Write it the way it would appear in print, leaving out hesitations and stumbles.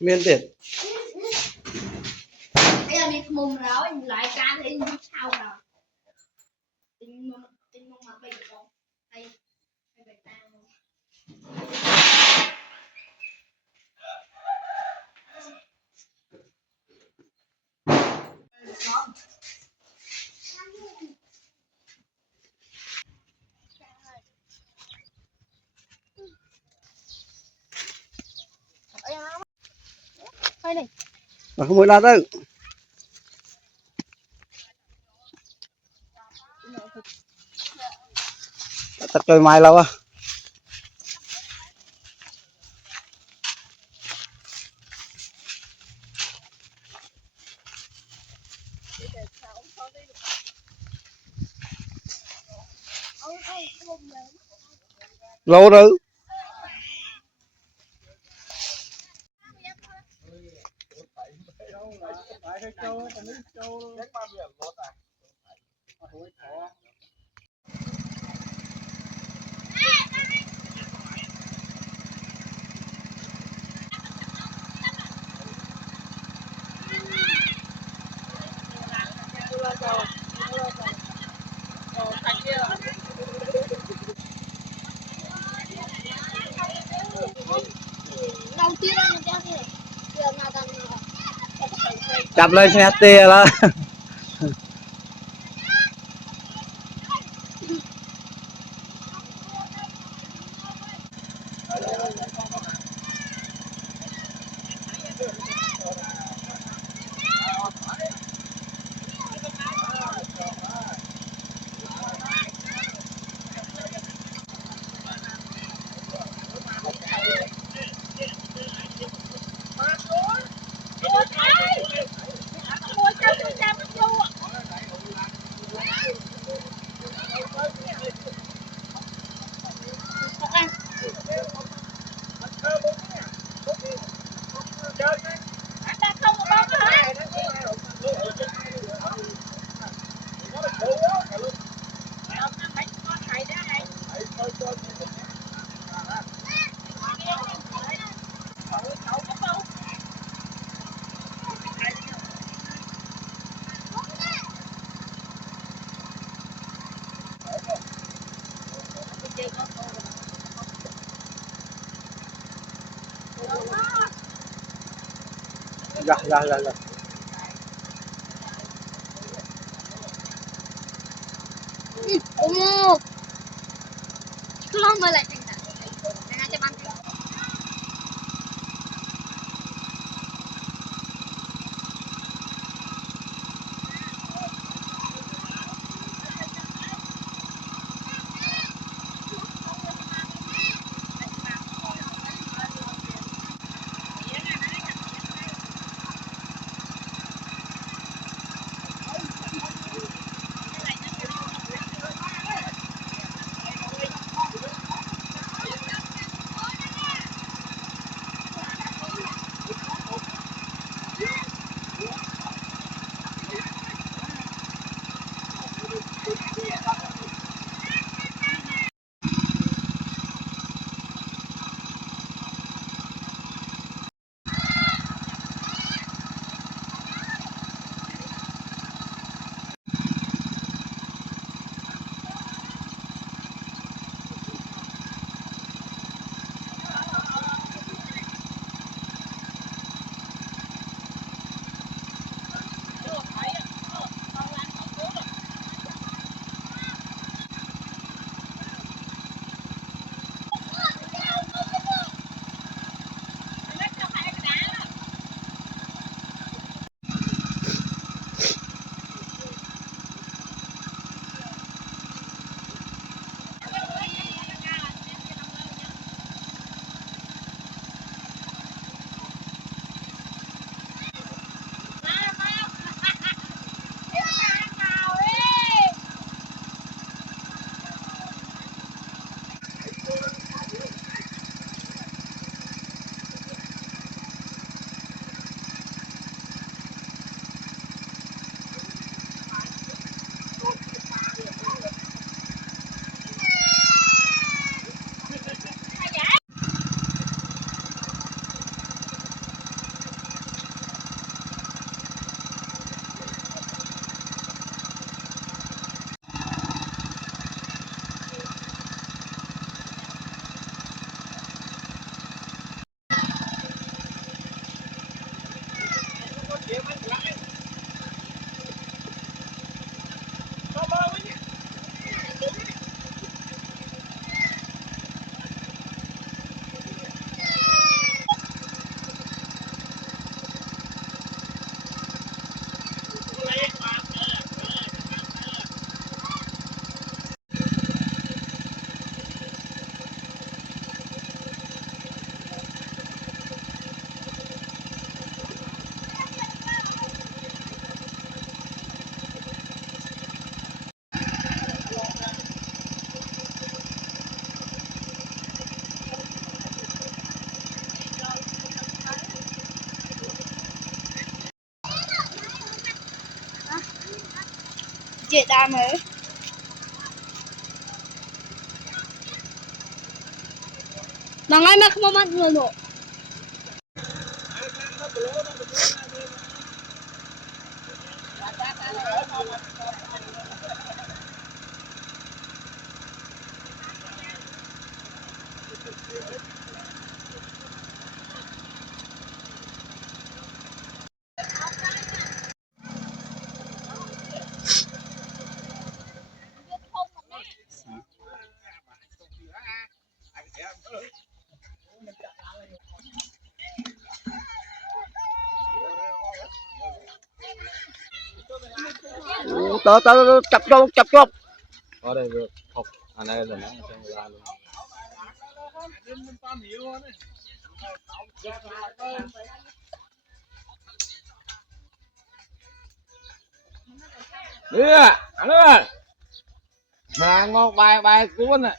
miên tiệt bây giờ mình mồm ráo anh lại cá thì anh sao rồi tính mông mà bây giờ hay bây ta mà không mới lát đâu tắt trời mai lâu à lâu rồi chặt lên xe tê là dạ. Không mà lại thành ra cho Việt Nam ấy mà ngay mà không mất người nổ tớ chập cho ở đây được học anh đây là nó trong ra luôn đi à anh ơi ngon bài bài cuốn này